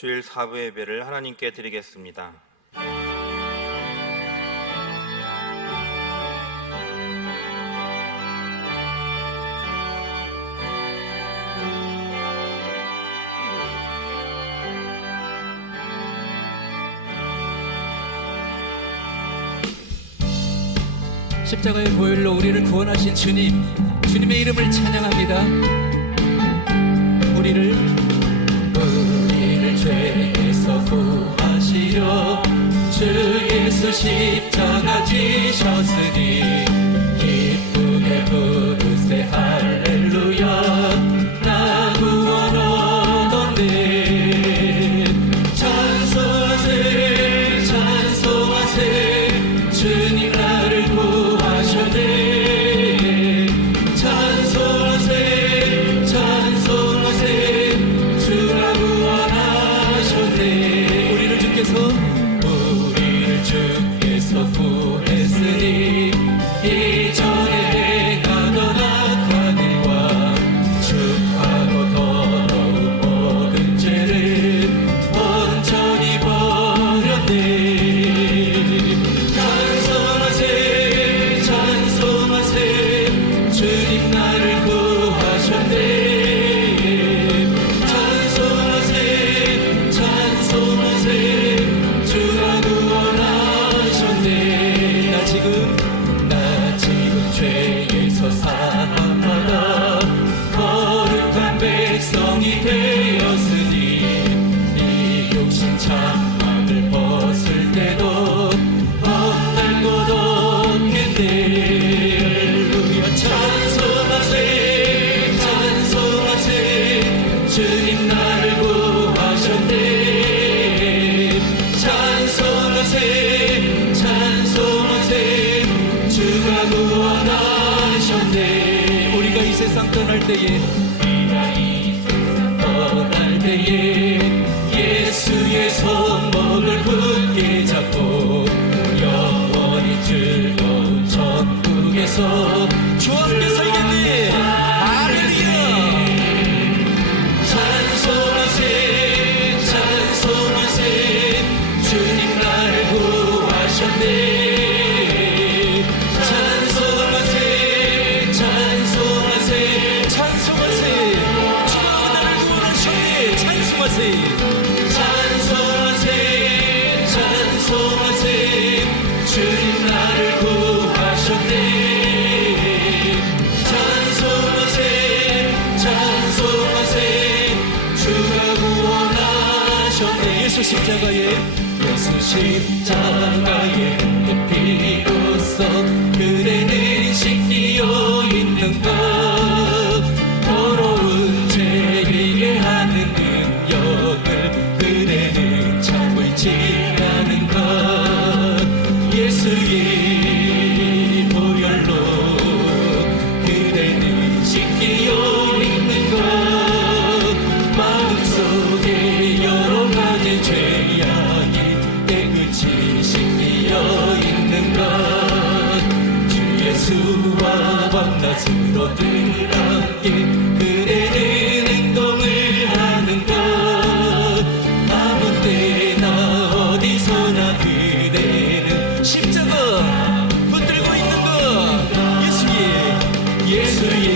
주일 사부 예배를 하나님께 드리겠습니다. 십자가의 보혈로 우리를 구원하신 주님, 주님의 이름을 찬양합니다. 우리를 죄에서 구하시려 주 예수 십자가 지셨으니 기쁘게 부르세 할렐루야. 나 구원 얻었네. 찬송하세 찬송하세 주님 나를 구하셨네. 찬송하세 찬송하세 주라 구원하셨네. 우리를 주께서 구했으니 이전에 행하던 악한 일과 축하고 더러운 모든 죄를 온전히 버렸네. 찬송하세 찬송하세 주님 나를 구하셨네. 찬송하세 찬송하세 주가 구원하셨네. 나 지금 죄에서 사함받아 거룩한 백성이 되었으니 이 육신 장막을 벗을 때도 헛날 것 없겠네. 할렐루야. 찬송하세 찬송하세 주님 나를 구하셨네. 찬송하세 찬송하세 주가 구원하셨네. 우리가 이 세상 떠날 때에 예수의 손목을 굳게 잡고 영원히 즐거운 천국에서 주와 함께 살겠네. 할렐루야. 찬송하세 찬송하세 주님 나를 구하셨네. 찬송하세 찬송하세 찬송하세 주가 나를 구원하셨네. 찬송하세 찬송하세 찬송하세 주님 나를 구하셨네. 찬송하세 찬송하세 주가 구원하셨네. 예수 십자가의 피로써 그대는 씻기어 있는 것. 더러운 죄에게 하는 능력을 그대는 참을지 않은 것. 예수의 보혈로 그대는 씻기어 있는 것. 마음속에 여러 가지 죄악이 깨끗이 씻기어 있는 것. 주 예수와 밤낮으로 늘 함께 그대는 행동을 하는 것. 아무 때나 어디서나 그대는 십자가 붙들고 있는 것. 예수의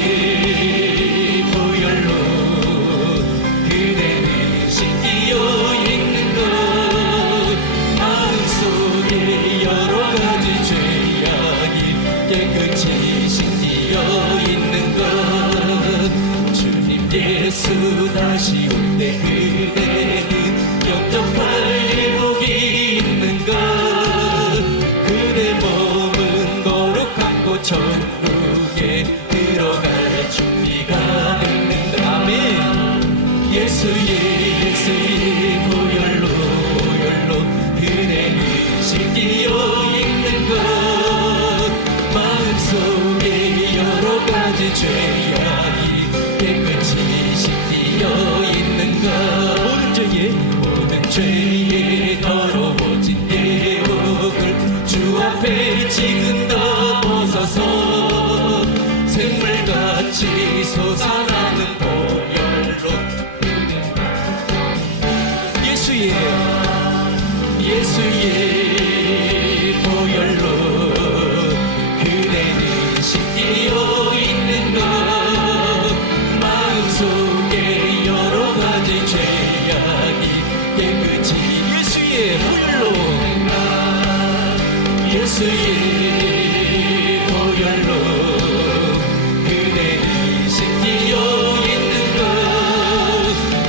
보혈로 그대는 씻기어 있는 것. 마음속에 여러 가지 죄악이 깨끗이 씻기어 있는 것. 주님 예수 다시 올 때 그대는 영접할 예복이 있는 것. 그대 몸은 거룩한 곳 천국에 들어갈 준비가 있는 것. 아멘. 예수의 보혈로 그대는 씻기어 있는 것. 마음속에 여러 가지 죄악이 깨끗이 씻기어 있는 것. 모든 죄에 더러워진 예복을 주 앞에 지금 다 벗어서 샘물같이 솟아나는 보혈로 예수의 보혈로 그대는 씻기어 있는 것 마음속에 여러 가지 죄악이 깨끗이 예수의 보혈로 예수의 보혈로 그대는 씻기어 있는 것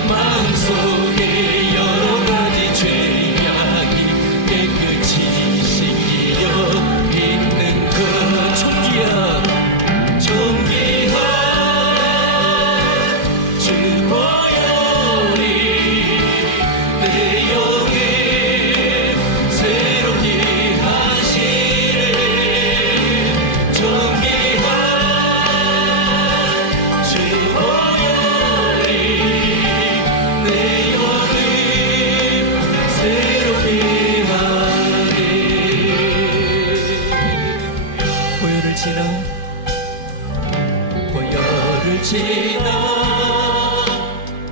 마음속에 여러 가지 죄악이 깨끗이 씻기어 있는 것 존귀한 주 보혈이 내 영을 새롭게 하시네 존귀한 주 보혈이 내 영을 새롭게 하네 보혈을 지나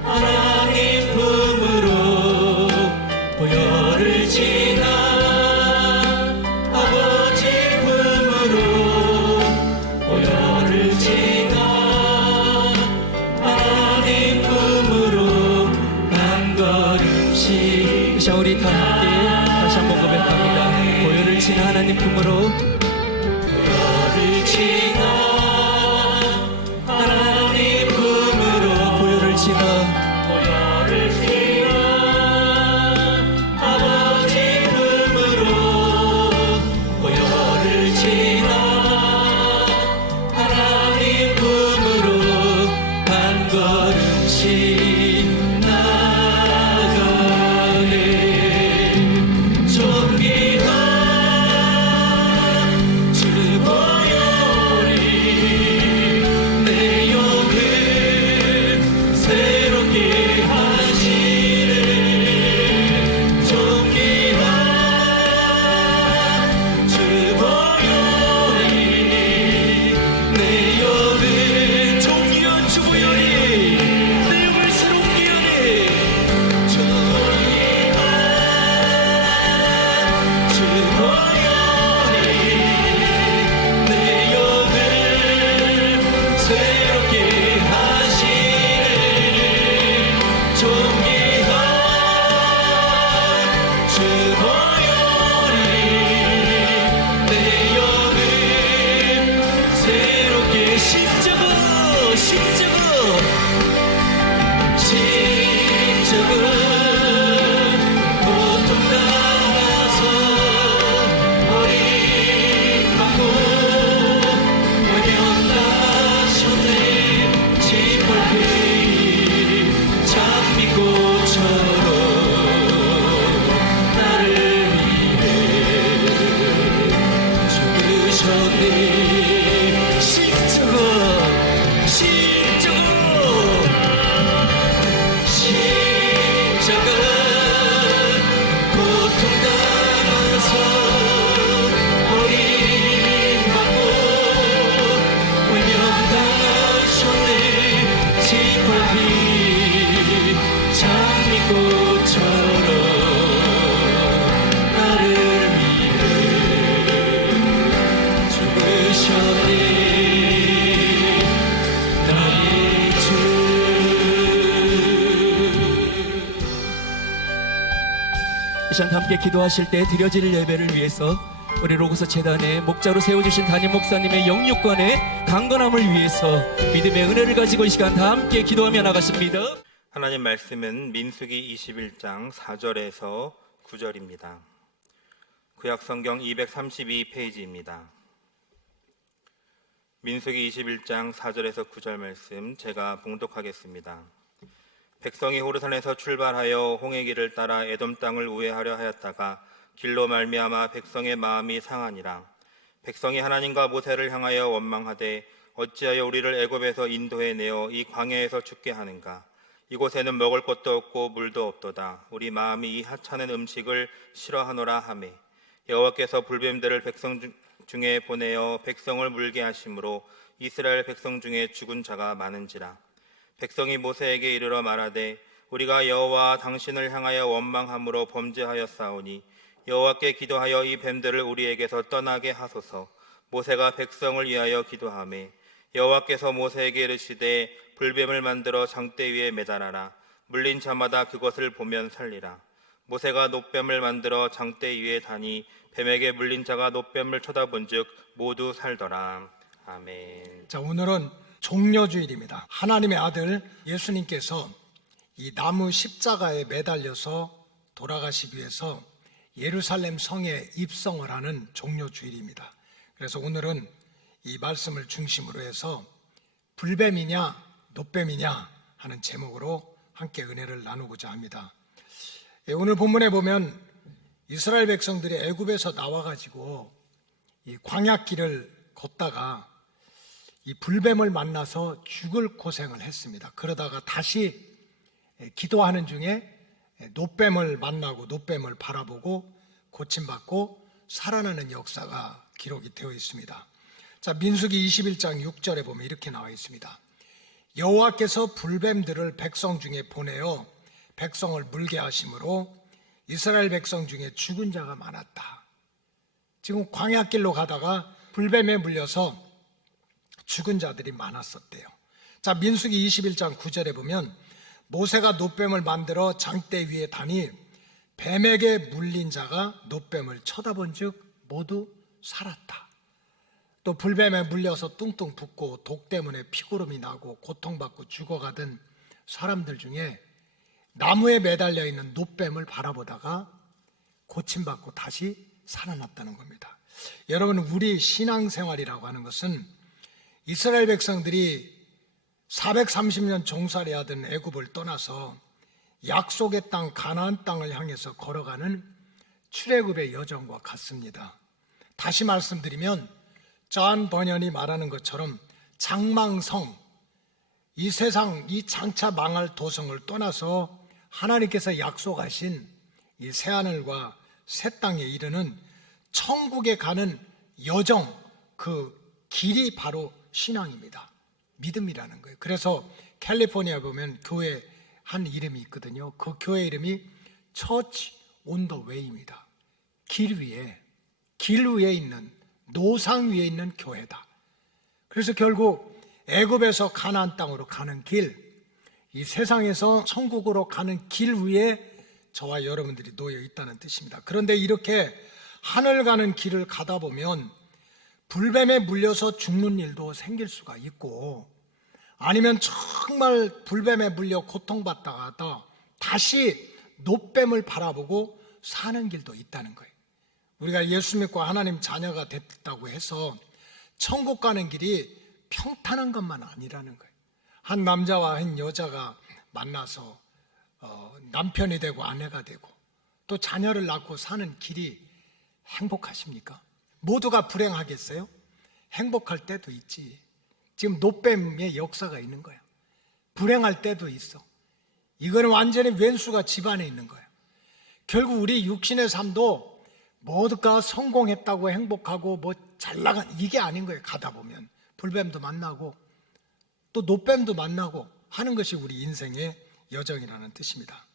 하나님 품으로 보혈을 지나 아버지 품으로 보혈을 지나 하나님 품으로 한 걸음씩 자 우리 다 함께 다시 한번 고백합니다 보혈을 지나 하나님 품으로 보혈을 지나 하나님 품으로 보혈을 지나 아버지 품으로 보혈을 지나 하나님 품으로 한 걸음씩 나가네 존귀한 주 보혈이 내 영을 새롭게 하시네 존귀한 주 보혈이 내 영을 존귀한 주 보혈이 내 영을 새롭게 하네 존귀한 주 보혈이 내 영을 새롭게 하시네 존귀한 주 보혈이 내 영을 새롭게 십자가 고통당하서 버림받고 외면당하셨네 짓밟힌 장미꽃처럼 나를 위해 죽으셨네 십자가 고통당하서 버림받고 외면당하셨네 짓밟힌 장미꽃처럼 나를 위해 죽으셨네 나의 주 이 시간 함께 기도하실 때 드려질 예배를 위해서 우리 로고스 재단에 목자로 세워주신 담임 목사님의 영육관의 강건함을 위해서 믿음의 은혜를 가지고 이 시간 다 함께 기도하며 나가십니다. 하나님 말씀은 민수기 21장 4절에서 9절입니다. 구약성경 232페이지입니다. 민수기 21장 4절에서 9절 말씀 제가 봉독하겠습니다. 백성이 호르산에서 출발하여 홍해 길을 따라 에돔 땅을 우회하려 하였다가 길로 말미암아 백성의 마음이 상하니라. 백성이 하나님과 모세를 향하여 원망하되 어찌하여 우리를 애굽에서 인도해 내어 이 광야에서 죽게 하는가. 이곳에는 먹을 것도 없고 물도 없도다. 우리 마음이 이 하찮은 음식을 싫어하노라 하매 여호와께서 불뱀들을 백성 중에 보내어 백성을 물게 하심으로 이스라엘 백성 중에 죽은 자가 많은지라. 백성이 모세에게 이르러 말하되 우리가 여호와 당신을 향하여 원망함으로 범죄하였사오니 여호와께 기도하여 이 뱀들을 우리에게서 떠나게 하소서. 모세가 백성을 위하여 기도하매 여호와께서 모세에게 이르시되 불뱀을 만들어 장대 위에 매달아라. 물린 자마다 그것을 보면 살리라. 모세가 놋뱀을 만들어 장대 위에 다니 뱀에게 물린 자가 놋뱀을 쳐다본즉 모두 살더라. 아멘. 자, 오늘은 종려주일입니다. 하나님의 아들 예수님께서 이 나무 십자가에 매달려서 돌아가시기 위해서 예루살렘 성에 입성을 하는 종려주일입니다. 그래서 오늘은 이 말씀을 중심으로 해서 불뱀이냐 놋뱀이냐 하는 제목으로 함께 은혜를 나누고자 합니다. 오늘 본문에 보면 이스라엘 백성들이 애굽에서 나와가지고 이 광야길을 걷다가 이 불뱀을 만나서 죽을 고생을 했습니다. 그러다가 다시 기도하는 중에 놋뱀을 만나고 놋뱀을 바라보고 고침받고 살아나는 역사가 기록이 되어 있습니다. 자, 민수기 21장 6절에 보면 이렇게 나와 있습니다. 여호와께서 불뱀들을 백성 중에 보내어 백성을 물게 하심으로 이스라엘 백성 중에 죽은 자가 많았다. 지금 광야길로 가다가 불뱀에 물려서 죽은 자들이 많았었대요. 자, 민수기 21장 9절에 보면 모세가 놋뱀을 만들어 장대 위에 다니 뱀에게 물린 자가 놋뱀을 쳐다본 즉 모두 살았다. 또 불뱀에 물려서 뚱뚱 붓고 독 때문에 피고름이 나고 고통받고 죽어가던 사람들 중에 나무에 매달려 있는 놋뱀을 바라보다가 고침받고 다시 살아났다는 겁니다. 여러분, 우리 신앙생활이라고 하는 것은 이스라엘 백성들이 430년 종살이하던 애굽을 떠나서 약속의 땅 가나안 땅을 향해서 걸어가는 출애굽의 여정과 같습니다. 다시 말씀드리면 존 버년이 말하는 것처럼 장망성, 이 세상 이 장차 망할 도성을 떠나서 하나님께서 약속하신 이 새하늘과 새 땅에 이르는 천국에 가는 여정, 그 길이 바로 신앙입니다. 믿음이라는 거예요. 그래서 캘리포니아에 보면 교회 한 이름이 있거든요. 그 교회 이름이 Church on the Way입니다. 길 위에 있는, 노상 위에 있는 교회다. 그래서 결국 애굽에서 가나안 땅으로 가는 길, 이 세상에서 천국으로 가는 길 위에 저와 여러분들이 놓여 있다는 뜻입니다. 그런데 이렇게 하늘 가는 길을 가다 보면 불뱀에 물려서 죽는 일도 생길 수가 있고, 아니면 정말 불뱀에 물려 고통받다가 다시 놋뱀을 바라보고 사는 길도 있다는 거예요. 우리가 예수 믿고 하나님 자녀가 됐다고 해서 천국 가는 길이 평탄한 것만 아니라는 거예요. 한 남자와 한 여자가 만나서 남편이 되고 아내가 되고 또 자녀를 낳고 사는 길이 행복하십니까? 모두가 불행하겠어요? 행복할 때도 있지. 지금 놋뱀의 역사가 있는 거야. 불행할 때도 있어. 이거는 완전히 왼수가 집안에 있는 거야. 결국 우리 육신의 삶도 모두가 성공했다고 행복하고 뭐 잘나간 이게 아닌 거예요. 가다 보면 불뱀도 만나고 또 놋뱀도 만나고 하는 것이 우리 인생의 여정이라는 뜻입니다.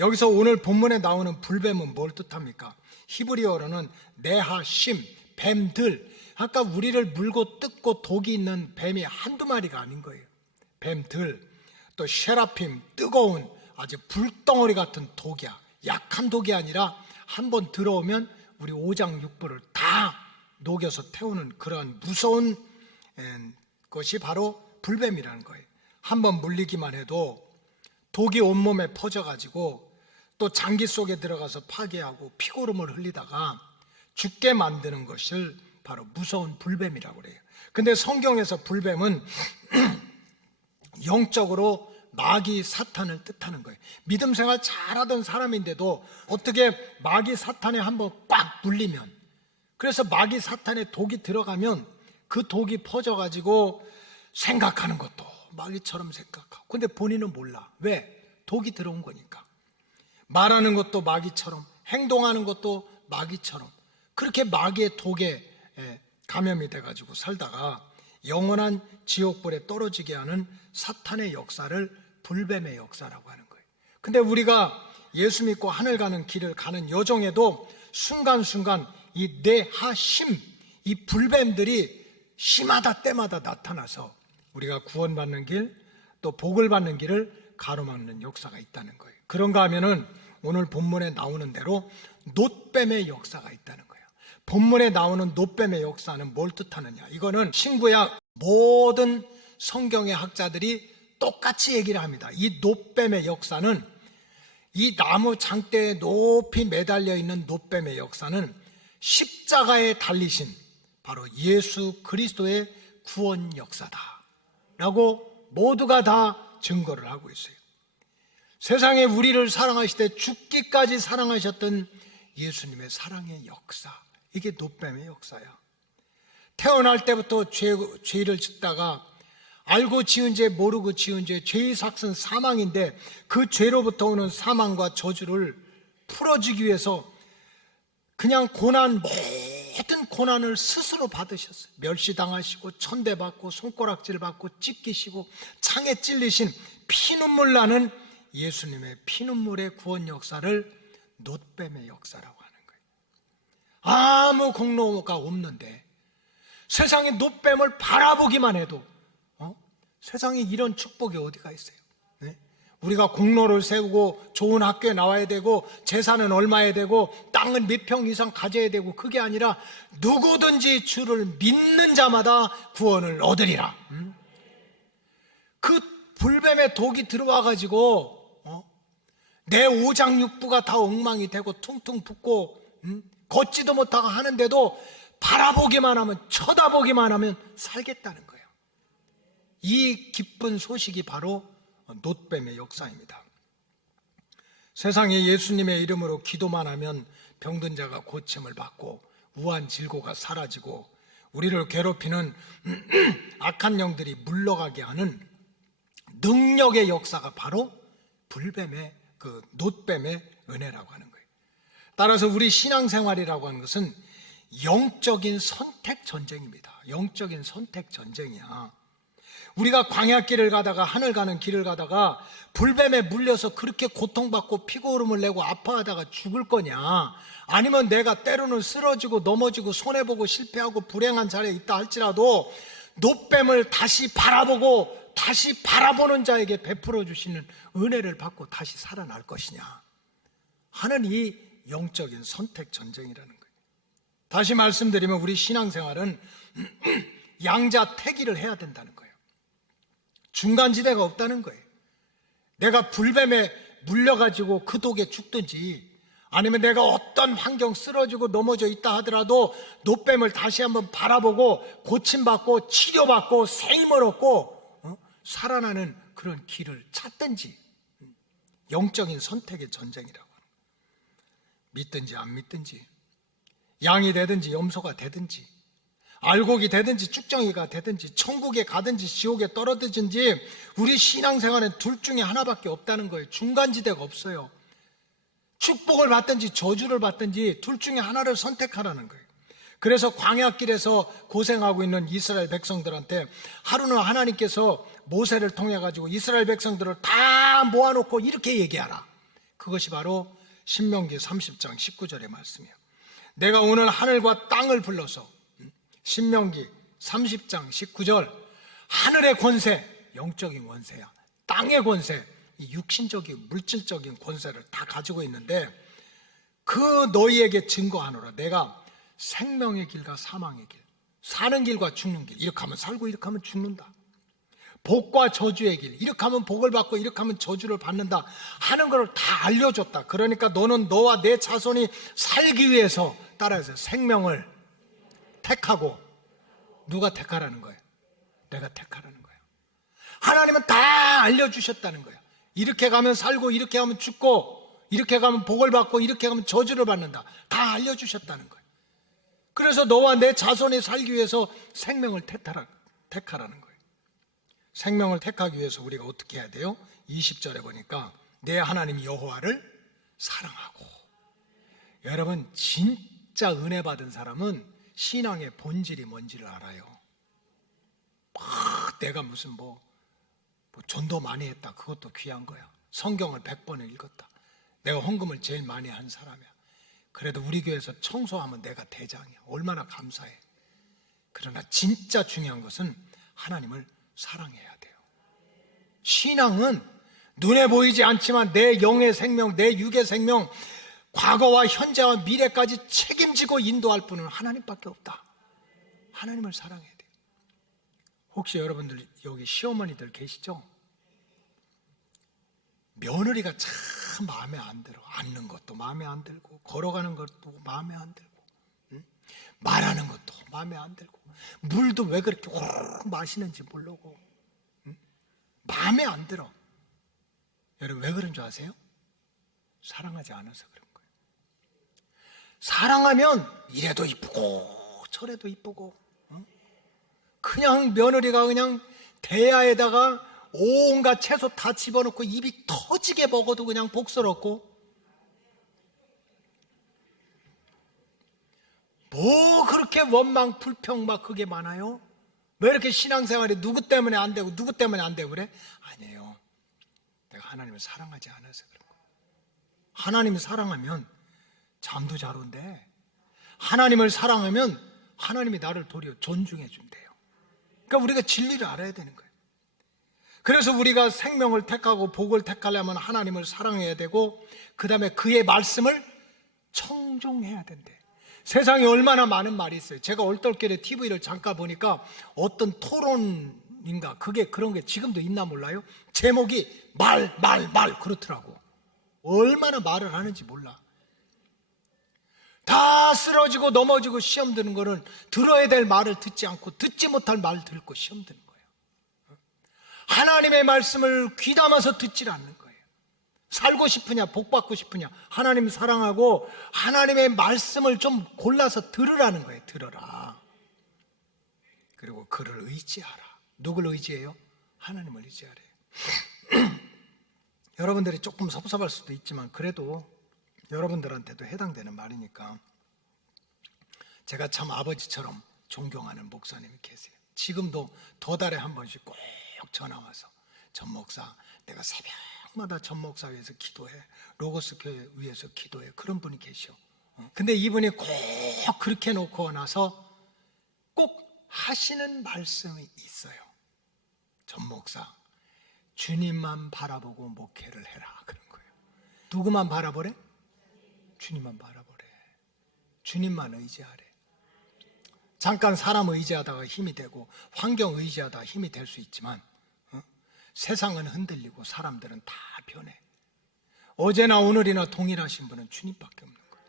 여기서 오늘 본문에 나오는 불뱀은 뭘 뜻합니까? 히브리어로는 네하심, 뱀들. 아까 우리를 물고 뜯고 독이 있는 뱀이 한두 마리가 아닌 거예요. 뱀들, 또 쉐라핌, 뜨거운 아주 불덩어리 같은 독이야. 약한 독이 아니라 한번 들어오면 우리 오장육부를 다 녹여서 태우는 그러한 무서운 것이 바로 불뱀이라는 거예요. 한번 물리기만 해도 독이 온몸에 퍼져가지고 또 장기 속에 들어가서 파괴하고 피고름을 흘리다가 죽게 만드는 것을 바로 무서운 불뱀이라고 그래요. 근데 성경에서 불뱀은 영적으로 마귀 사탄을 뜻하는 거예요. 믿음 생활 잘하던 사람인데도 어떻게 마귀 사탄에 한번 꽉 물리면, 그래서 마귀 사탄에 독이 들어가면 그 독이 퍼져가지고 생각하는 것도 마귀처럼 생각하고, 근데 본인은 몰라. 왜? 독이 들어온 거니까. 말하는 것도 마귀처럼, 행동하는 것도 마귀처럼, 그렇게 마귀의 독에 감염이 돼가지고 살다가 영원한 지옥불에 떨어지게 하는 사탄의 역사를 불뱀의 역사라고 하는 거예요. 근데 우리가 예수 믿고 하늘 가는 길을 가는 여정에도 순간순간 이 내하심, 이 불뱀들이 시마다 때마다 나타나서 우리가 구원받는 길, 또 복을 받는 길을 가로막는 역사가 있다는 거예요. 그런가 하면은 오늘 본문에 나오는 대로 놋뱀의 역사가 있다는 거예요. 본문에 나오는 놋뱀의 역사는 뭘 뜻하느냐? 이거는 신구약 모든 성경의 학자들이 똑같이 얘기를 합니다. 이 놋뱀의 역사는, 이 나무 장대에 높이 매달려 있는 놋뱀의 역사는 십자가에 달리신 바로 예수 그리스도의 구원 역사다 라고 모두가 다 증거를 하고 있어요. 세상에 우리를 사랑하시되 죽기까지 사랑하셨던 예수님의 사랑의 역사, 이게 놋뱀의 역사야. 태어날 때부터 죄를 짓다가 알고 지은 죄 모르고 지은 죄, 죄의 삭은 사망인데 그 죄로부터 오는 사망과 저주를 풀어주기 위해서 그냥 모든 고난을 스스로 받으셨어요. 멸시당하시고 천대받고 손가락질 받고 찢기시고 창에 찔리신 피눈물 나는 예수님의 피눈물의 구원 역사를 놋뱀의 역사라고 하는 거예요. 아무 공로가 없는데 세상에 놋뱀을 바라보기만 해도 세상에 이런 축복이 어디가 있어요? 네? 우리가 공로를 세우고 좋은 학교에 나와야 되고 재산은 얼마야 되고 땅은 몇 평 이상 가져야 되고, 그게 아니라 누구든지 주를 믿는 자마다 구원을 얻으리라. 그 불뱀의 독이 들어와 가지고 내 오장육부가 다 엉망이 되고 퉁퉁 붓고 걷지도 못하고 하는데도 바라보기만 하면, 쳐다보기만 하면 살겠다는 거예요. 이 기쁜 소식이 바로 놋뱀의 역사입니다. 세상에 예수님의 이름으로 기도만 하면 병든 자가 고침을 받고 우한 질고가 사라지고 우리를 괴롭히는 악한 영들이 물러가게 하는 능력의 역사가 바로 불뱀의, 그 놋뱀의 은혜라고 하는 거예요. 따라서 우리 신앙생활이라고 하는 것은 영적인 선택 전쟁입니다. 영적인 선택 전쟁이야. 우리가 광야길을 가다가, 하늘 가는 길을 가다가 불뱀에 물려서 그렇게 고통받고 피고름을 내고 아파하다가 죽을 거냐, 아니면 내가 때로는 쓰러지고 넘어지고 손해보고 실패하고 불행한 자리에 있다 할지라도 놋뱀을 다시 바라보고 다시 바라보는 자에게 베풀어 주시는 은혜를 받고 다시 살아날 것이냐 하는 이 영적인 선택 전쟁이라는 거예요. 다시 말씀드리면 우리 신앙생활은 양자택일을 해야 된다는 거예요. 중간지대가 없다는 거예요. 내가 불뱀에 물려가지고 그 독에 죽든지, 아니면 내가 어떤 환경 쓰러지고 넘어져 있다 하더라도 놋뱀을 다시 한번 바라보고 고침받고 치료받고 새 힘을 얻고 살아나는 그런 길을 찾든지, 영적인 선택의 전쟁이라고 하는 거예요. 믿든지 안 믿든지, 양이 되든지 염소가 되든지, 알곡이 되든지 쭉정이가 되든지, 천국에 가든지 지옥에 떨어지든지, 우리 신앙생활은 둘 중에 하나밖에 없다는 거예요. 중간지대가 없어요. 축복을 받든지 저주를 받든지 둘 중에 하나를 선택하라는 거예요. 그래서 광야길에서 고생하고 있는 이스라엘 백성들한테 하루는 하나님께서 모세를 통해 가지고 이스라엘 백성들을 다 모아놓고 이렇게 얘기하라. 그것이 바로 신명기 30장 19절의 말씀이에요. 내가 오늘 하늘과 땅을 불러서, 신명기 30장 19절, 하늘의 권세, 영적인 권세야. 땅의 권세, 이 육신적인 물질적인 권세를 다 가지고 있는데, 그 너희에게 증거하노라. 내가 생명의 길과 사망의 길, 사는 길과 죽는 길, 이렇게 하면 살고 이렇게 하면 죽는다. 복과 저주의 길, 이렇게 하면 복을 받고 이렇게 하면 저주를 받는다 하는 걸 다 알려줬다. 그러니까 너는 너와 내 자손이 살기 위해서 따라서 생명을 택하고, 누가 택하라는 거예요? 내가 택하라는 거예요. 하나님은 다 알려주셨다는 거예요. 이렇게 가면 살고 이렇게 하면 죽고 이렇게 가면 복을 받고 이렇게 가면 저주를 받는다. 다 알려주셨다는 거예요. 그래서 너와 내 자손이 살기 위해서 생명을 택하라는 거예요. 생명을 택하기 위해서 우리가 어떻게 해야 돼요? 20절에 보니까 내 하나님 여호와를 사랑하고. 여러분, 진짜 은혜 받은 사람은 신앙의 본질이 뭔지를 알아요. 막 내가 무슨 뭐 전도 많이 했다, 그것도 귀한 거야. 성경을 100번을 읽었다. 내가 헌금을 제일 많이 한 사람이야. 그래도 우리 교회에서 청소하면 내가 대장이야. 얼마나 감사해. 그러나 진짜 중요한 것은 하나님을 사랑해야 돼요. 신앙은 눈에 보이지 않지만 내 영의 생명, 내 육의 생명, 과거와 현재와 미래까지 책임지고 인도할 분은 하나님밖에 없다. 하나님을 사랑해야 돼요. 혹시 여러분들 여기 시어머니들 계시죠? 며느리가 참 마음에 안 들어. 앉는 것도 마음에 안 들고, 걸어가는 것도 마음에 안 들고, 말하는 것도 마음에 안 들고, 물도 왜 그렇게 오르르 마시는지 모르고, 마음에 안 들어. 여러분 왜 그런 줄 아세요? 사랑하지 않아서 그런 거예요. 사랑하면 이래도 이쁘고 저래도 이쁘고, 그냥 며느리가 그냥 대야에다가 온갖 채소 다 집어넣고 입이 터지게 먹어도 그냥 복스럽고, 뭐 그렇게 원망 불평 막 그게 많아요? 왜 이렇게 신앙생활이 누구 때문에 안 되고 누구 때문에 안 되고 그래? 아니에요. 내가 하나님을 사랑하지 않아서 그런 거예요. 하나님을 사랑하면 잠도 잘 온대. 하나님을 사랑하면 하나님이 나를 도리어 존중해 준대요. 그러니까 우리가 진리를 알아야 되는 거예요. 그래서 우리가 생명을 택하고 복을 택하려면 하나님을 사랑해야 되고, 그 다음에 그의 말씀을 청종해야 된대. 세상에 얼마나 많은 말이 있어요. 제가 얼떨결에 TV를 잠깐 보니까 어떤 토론인가 그게 그런 게 지금도 있나 몰라요. 제목이 말 그렇더라고. 얼마나 말을 하는지 몰라. 다 쓰러지고 넘어지고 시험 드는 거는 들어야 될 말을 듣지 않고 듣지 못할 말을 듣고 시험 드는 거예요. 하나님의 말씀을 귀담아서 듣질 않는 거예요. 살고 싶으냐 복 받고 싶으냐, 하나님 사랑하고 하나님의 말씀을 좀 골라서 들으라는 거예요. 들어라. 그리고 그를 의지하라. 누굴 의지해요? 하나님을 의지하래요. 여러분들이 조금 섭섭할 수도 있지만 그래도 여러분들한테도 해당되는 말이니까, 제가 참 아버지처럼 존경하는 목사님이 계세요. 지금도 두 달에 한 번씩 꼭 전화 와서, 전 목사 내가 새벽마다 전 목사 위해서 기도해, 로고스 교회 위해서 기도해, 그런 분이 계셔. 근데 이분이 꼭 그렇게 놓고 나서 꼭 하시는 말씀이 있어요. 전 목사, 주님만 바라보고 목회를 해라, 그런 거예요. 누구만 바라보래? 주님만 바라보래. 주님만 의지하래. 잠깐 사람 의지하다가 힘이 되고 환경 의지하다가 힘이 될 수 있지만, 세상은 흔들리고 사람들은 다 변해. 어제나 오늘이나 동일하신 분은 주님밖에 없는 거예요.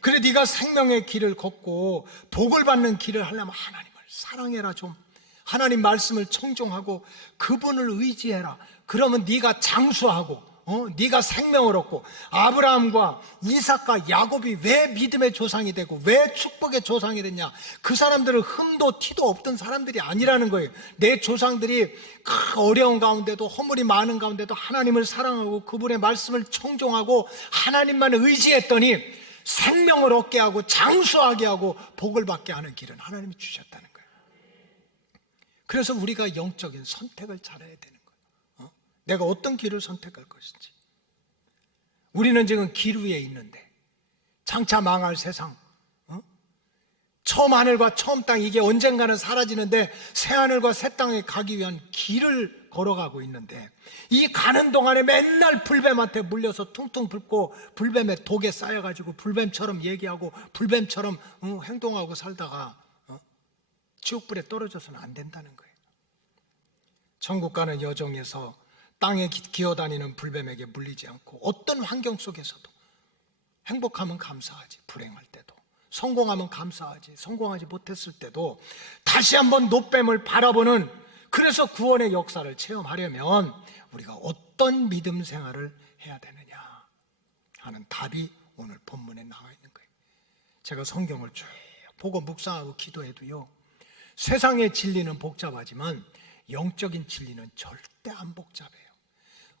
그래 네가 생명의 길을 걷고 복을 받는 길을 하려면 하나님을 사랑해라. 좀 하나님 말씀을 청종하고 그분을 의지해라. 그러면 네가 장수하고 네가 생명을 얻고, 아브라함과 이삭과 야곱이 왜 믿음의 조상이 되고 왜 축복의 조상이 됐냐, 그 사람들은 흠도 티도 없던 사람들이 아니라는 거예요. 내 조상들이 그 어려운 가운데도, 허물이 많은 가운데도 하나님을 사랑하고 그분의 말씀을 청종하고 하나님만 의지했더니 생명을 얻게 하고 장수하게 하고 복을 받게 하는 길은 하나님이 주셨다는 거예요. 그래서 우리가 영적인 선택을 잘해야 되는 거예요. 내가 어떤 길을 선택할 것인지. 우리는 지금 길 위에 있는데, 장차 망할 세상, 처음 하늘과 처음 땅, 이게 언젠가는 사라지는데 새 하늘과 새 땅에 가기 위한 길을 걸어가고 있는데, 이 가는 동안에 맨날 불뱀한테 물려서 퉁퉁 붓고 불뱀의 독에 쌓여가지고 불뱀처럼 얘기하고 불뱀처럼 행동하고 살다가 지옥불에 떨어져서는 안 된다는 거예요. 천국 가는 여정에서 땅에 기어다니는 불뱀에게 물리지 않고, 어떤 환경 속에서도 행복하면 감사하지, 불행할 때도 성공하면 감사하지, 성공하지 못했을 때도 다시 한번 노뱀을 바라보는, 그래서 구원의 역사를 체험하려면 우리가 어떤 믿음 생활을 해야 되느냐 하는 답이 오늘 본문에 나와 있는 거예요. 제가 성경을 쭉 보고 묵상하고 기도해도요, 세상의 진리는 복잡하지만 영적인 진리는 절대 안 복잡해요.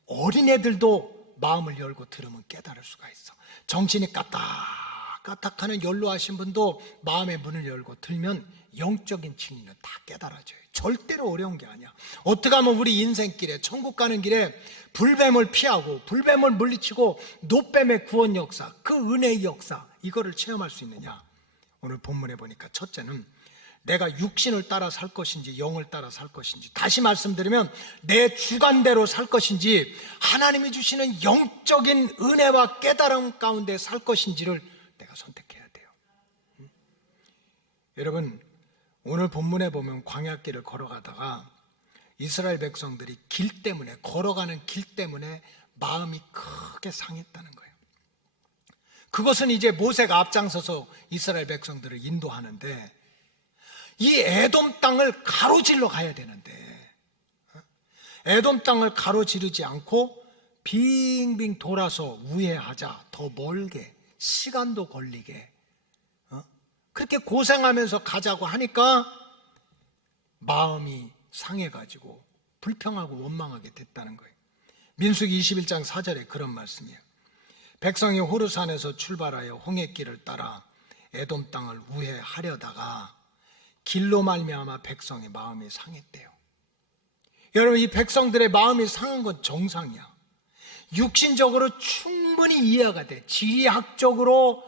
어린애들도 마음을 열고 들으면 깨달을 수가 있어. 정신이 까딱 까딱하는 연로하신 분도 마음의 문을 열고 들면 영적인 진리는 다 깨달아져요. 절대로 어려운 게 아니야. 어떻게 하면 우리 인생길에, 천국 가는 길에 불뱀을 피하고 불뱀을 물리치고 노뱀의 구원 역사, 그 은혜의 역사, 이거를 체험할 수 있느냐. 오늘 본문에 보니까 첫째는 내가 육신을 따라 살 것인지 영을 따라 살 것인지, 다시 말씀드리면 내 주관대로 살 것인지 하나님이 주시는 영적인 은혜와 깨달음 가운데 살 것인지를 내가 선택해야 돼요. 여러분, 오늘 본문에 보면 광야길을 걸어가다가 이스라엘 백성들이 길 때문에, 걸어가는 길 때문에 마음이 크게 상했다는 거예요. 그것은 이제 모세가 앞장서서 이스라엘 백성들을 인도하는데, 이 에돔 땅을 가로질러 가야 되는데 에돔 땅을 가로지르지 않고 빙빙 돌아서 우회하자, 더 멀게, 시간도 걸리게 그렇게 고생하면서 가자고 하니까 마음이 상해가지고 불평하고 원망하게 됐다는 거예요. 민수기 21장 4절에 그런 말씀이에요. 백성이 호르산에서 출발하여 홍해길을 따라 에돔 땅을 우회하려다가 길로 말미암아 백성의 마음이 상했대요. 여러분, 이 백성들의 마음이 상한 건 정상이야. 육신적으로 충분히 이해가 돼. 지리학적으로,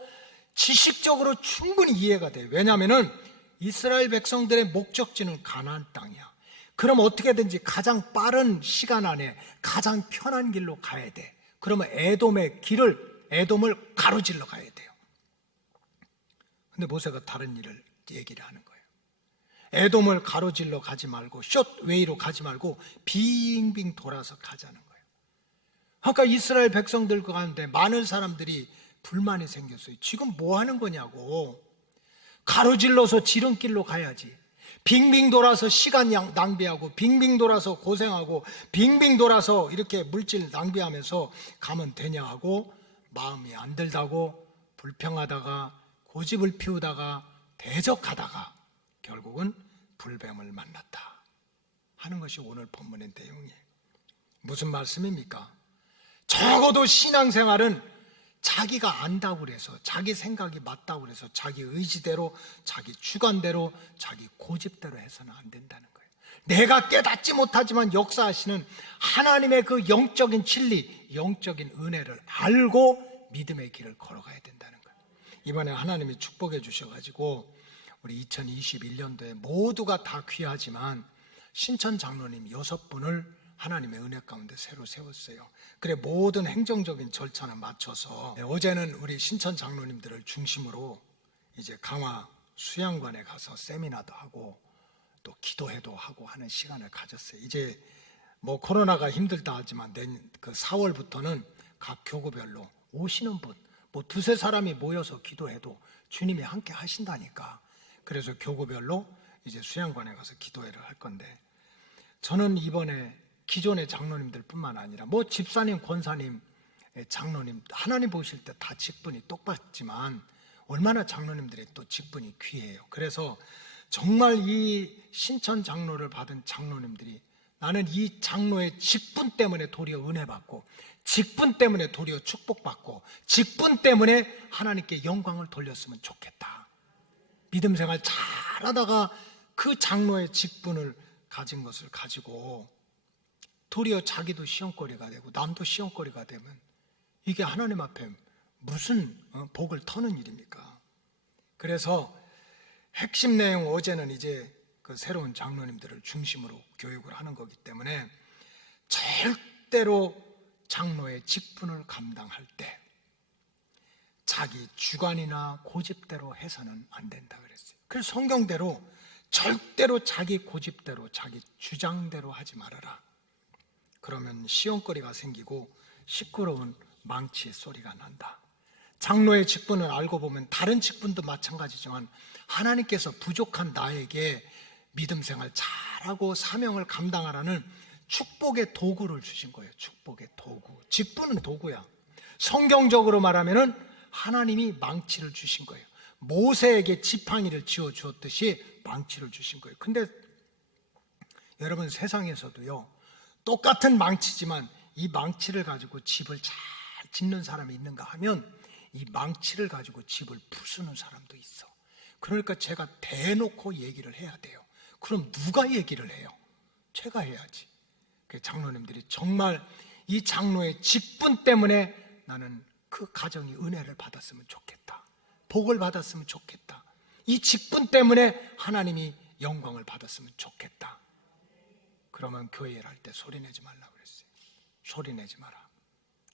지식적으로 충분히 이해가 돼. 왜냐하면 이스라엘 백성들의 목적지는 가나안 땅이야. 그럼 어떻게든지 가장 빠른 시간 안에 가장 편한 길로 가야 돼. 그러면 에돔을 가로질러 가야 돼요. 근데 모세가 다른 일을 얘기를 하는 거예요. 에돔을 가로질러 가지 말고 숏웨이로 가지 말고 빙빙 돌아서 가자는 거예요. 그러니까 이스라엘 백성들 가운데 많은 사람들이 불만이 생겼어요. 지금 뭐 하는 거냐고. 가로질러서 지름길로 가야지. 빙빙 돌아서 시간 낭비하고 빙빙 돌아서 고생하고 빙빙 돌아서 이렇게 물질 낭비하면서 가면 되냐 하고 마음이 안 들다고 불평하다가 고집을 피우다가 대적하다가 결국은 불뱀을 만났다 하는 것이 오늘 본문의 내용이에요. 무슨 말씀입니까? 적어도 신앙생활은 자기가 안다고 그래서, 자기 생각이 맞다고 그래서 자기 의지대로, 자기 주관대로, 자기 고집대로 해서는 안 된다는 거예요. 내가 깨닫지 못하지만 역사하시는 하나님의 그 영적인 진리, 영적인 은혜를 알고 믿음의 길을 걸어가야 된다는 거예요. 이번에 하나님이 축복해 주셔가지고 우리 2021년도에 모두가 다 귀하지만 신천 장로님 6분을 하나님의 은혜 가운데 새로 세웠어요. 그래 모든 행정적인 절차를 맞춰서 어제는 우리 신천 장로님들을 중심으로 이제 강화 수양관에 가서 세미나도 하고 또 기도회도 하고 하는 시간을 가졌어요. 이제 뭐 코로나가 힘들다 하지만 그 4월부터는 각 교구별로 오시는 분, 뭐 두세 사람이 모여서 기도해도 주님이 함께 하신다니까. 그래서 교구별로 이제 수양관에 가서 기도회를 할 건데, 저는 이번에 기존의 장로님들 뿐만 아니라 뭐 집사님, 권사님, 장로님 하나님 보실 때 다 직분이 똑같지만 얼마나 장로님들의 또 직분이 귀해요. 그래서 정말 이 신천 장로를 받은 장로님들이 나는 이 장로의 직분 때문에 도리어 은혜 받고, 직분 때문에 도리어 축복받고, 직분 때문에 하나님께 영광을 돌렸으면 좋겠다. 믿음 생활 잘하다가 그 장로의 직분을 가진 것을 가지고 도리어 자기도 시험거리가 되고 남도 시험거리가 되면 이게 하나님 앞에 무슨 복을 터는 일입니까? 그래서 핵심 내용, 어제는 이제 그 새로운 장로님들을 중심으로 교육을 하는 거기 때문에 절대로 장로의 직분을 감당할 때 자기 주관이나 고집대로 해서는 안 된다 그랬어요. 그래서 성경대로 절대로 자기 고집대로, 자기 주장대로 하지 말아라. 그러면 시험거리가 생기고 시끄러운 망치의 소리가 난다. 장로의 직분을 알고 보면 다른 직분도 마찬가지지만 하나님께서 부족한 나에게 믿음 생활 잘하고 사명을 감당하라는 축복의 도구를 주신 거예요. 축복의 도구. 직분은 도구야. 성경적으로 말하면은 하나님이 망치를 주신 거예요. 모세에게 지팡이를 쥐어 주었듯이 망치를 주신 거예요. 근데 여러분, 세상에서도요, 똑같은 망치지만 이 망치를 가지고 집을 잘 짓는 사람이 있는가 하면 이 망치를 가지고 집을 부수는 사람도 있어. 그러니까 제가 대놓고 얘기를 해야 돼요. 그럼 누가 얘기를 해요? 제가 해야지. 그 장로님들이 정말 이 장로의 직분 때문에 나는 그 가정이 은혜를 받았으면 좋겠다, 복을 받았으면 좋겠다, 이 직분 때문에 하나님이 영광을 받았으면 좋겠다. 그러면 교회를 할 때 소리내지 말라고 그랬어요. 소리내지 마라,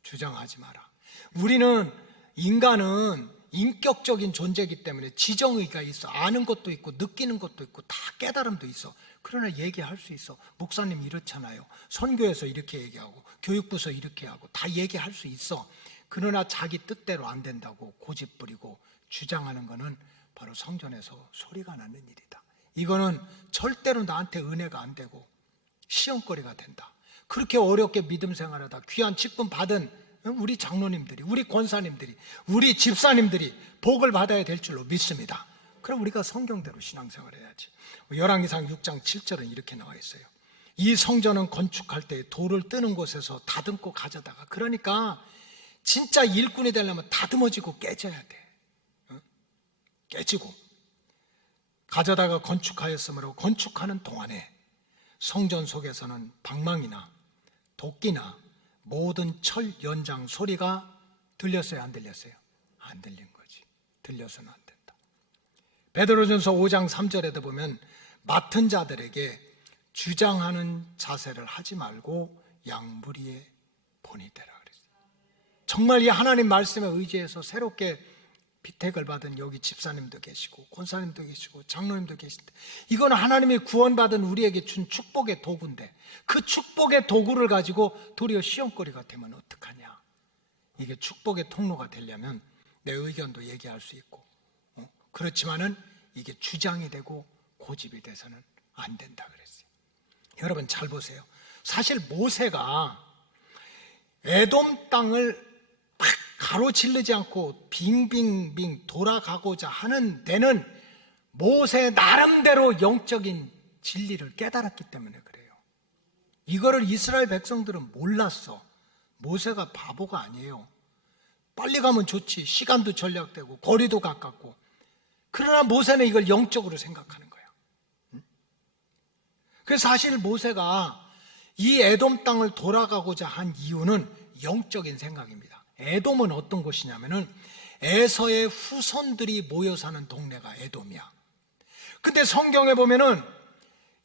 주장하지 마라. 우리는, 인간은 인격적인 존재이기 때문에 지정의가 있어. 아는 것도 있고 느끼는 것도 있고 다 깨달음도 있어. 그러나 얘기할 수 있어. 목사님 이렇잖아요, 선교에서 이렇게 얘기하고 교육부서 이렇게 하고 다 얘기할 수 있어. 그러나 자기 뜻대로 안 된다고 고집 부리고 주장하는 것은 바로 성전에서 소리가 나는 일이다. 이거는 절대로 나한테 은혜가 안 되고 시험거리가 된다. 그렇게 어렵게 믿음 생활하다 귀한 직분 받은 우리 장로님들이, 우리 권사님들이, 우리 집사님들이 복을 받아야 될 줄로 믿습니다. 그럼 우리가 성경대로 신앙생활을 해야지. 열왕기상 6장 7절은 이렇게 나와 있어요. 이 성전은 건축할 때 돌을 뜨는 곳에서 다듬고 가져다가, 그러니까 진짜 일꾼이 되려면 다듬어지고 깨져야 돼. 깨지고 가져다가 건축하였으므로 건축하는 동안에 성전 속에서는 방망이나 도끼나 모든 철 연장 소리가 들렸어요, 안 들렸어요? 안 들린 거지. 들려서는 안 된다. 베드로전서 5장 3절에도 보면 맡은 자들에게 주장하는 자세를 하지 말고 양무리에 본이 되라 그랬어요. 정말 이 하나님 말씀에 의지해서 새롭게 비택을 받은 여기 집사님도 계시고 권사님도 계시고 장로님도 계신데, 이건 하나님이 구원받은 우리에게 준 축복의 도구인데 그 축복의 도구를 가지고 도리어 시험거리가 되면 어떡하냐. 이게 축복의 통로가 되려면 내 의견도 얘기할 수 있고, 그렇지만은 이게 주장이 되고 고집이 돼서는 안 된다 그랬어요. 여러분 잘 보세요. 사실 모세가 에돔 땅을 막 가로질르지 않고 빙빙빙 돌아가고자 하는 데는 모세 나름대로 영적인 진리를 깨달았기 때문에 그래요. 이거를 이스라엘 백성들은 몰랐어. 모세가 바보가 아니에요. 빨리 가면 좋지, 시간도 절약되고 거리도 가깝고. 그러나 모세는 이걸 영적으로 생각하는 거야. 그래서 사실 모세가 이 에돔 땅을 돌아가고자 한 이유는 영적인 생각입니다. 에돔은 어떤 곳이냐면은 에서의 후손들이 모여 사는 동네가 에돔이야. 근데 성경에 보면은